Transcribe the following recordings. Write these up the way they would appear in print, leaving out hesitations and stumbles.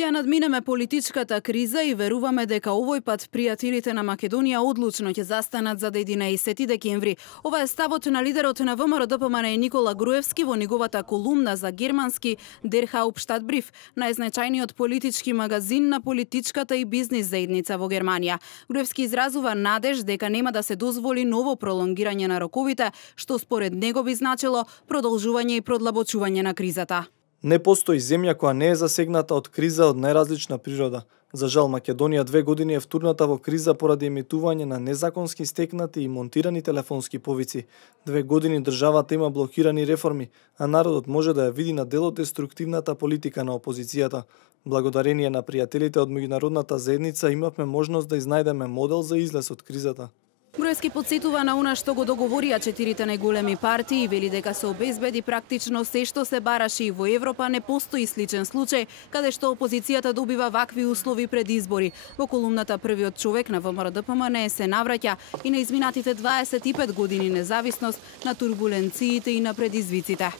Ќе надминеме политичката криза и веруваме дека овој пат пријателите на Македонија одлучно ќе застанат за 11 декември. Ова е ставот на лидерот на ВМРО-ДПМН Никола Груевски во неговата колумна за германски Der Hauptstadtbrief, најзначајниот политички магазин на политичката и бизнис заедница во Германија. Груевски изразува надеж дека нема да се дозволи ново пролонгирање на роковите, што според него би значило продолжување и продлабочување на кризата. Не постои земја која не е засегната од криза од најразлична природа. За жал, Македонија 2 години е втурната во криза поради емитување на незаконски стекнати и монтирани телефонски повици. 2 години државата има блокирани реформи, а народот може да ја види на дело деструктивната политика на опозицијата. Благодарение на пријателите од меѓународната заедница имавме можност да изнајдеме модел за излез од кризата. Груевски подсетува на она што го договорија 4 најголеми партии и вели дека се обезбеди практично се што се бараше и во Европа. Не постои сличен случај каде што опозицијата добива вакви услови пред избори. Во колумната првиот човек на ВМРО-ДПМН се навраќа и на изминатите 25 години независност, на турбуленциите и на предизвиците.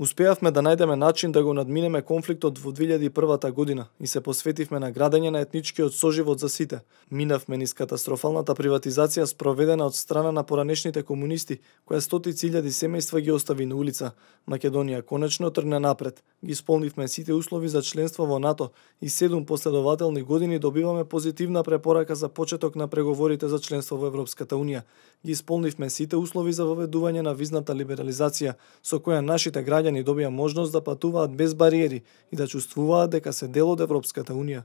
Успеавме да најдеме начин да го надминеме конфликтот во 2001 година и се посветивме на градење на етничкиот соживот за сите. Минавме низ катастрофалната приватизација спроведена од страна на поранешните комунисти, која стотици илјади семејства ги остави на улица. Македонија конечно тргна напред. Ги исполнивме сите услови за членство во НАТО и 7 последователни години добиваме позитивна препорака за почеток на преговорите за членство во Европската унија. Ги исполнивме сите услови за воведување на визната либерализација, со која нашите граѓани добија можност да патуваат без бариери и да чувствуваат дека се дел од Европската унија.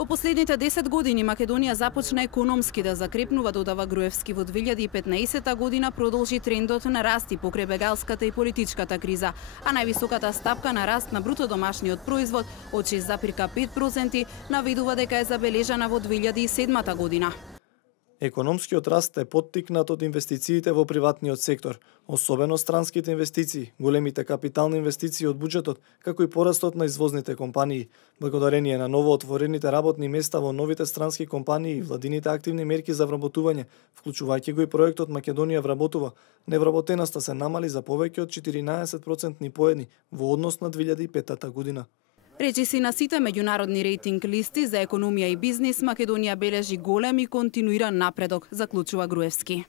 Во последните 10 години Македонија започна економски да закрепнува, додава Груевски. Во 2015 година продолжи трендот на раст и покрај бегалската и политичката криза, а највисоката стапка на раст на бруто домашниот производ од 6,5% наведува дека е забележана во 2007 година. Економскиот раст е поттикнат од инвестициите во приватниот сектор, особено странските инвестиции, големите капитални инвестиции од буџетот, како и порастот на извозните компании. Благодарение на новоотворените работни места во новите странски компании и владините активни мерки за вработување, вклучувајќи го и проектот Македонија вработува, невработеноста се намали за повеќе од 14% поени во однос на 2005 година. Речиси на сите меѓународни рейтинг листи за економија и бизнис, Македонија бележи голем и континуиран напредок, заклучува Груевски.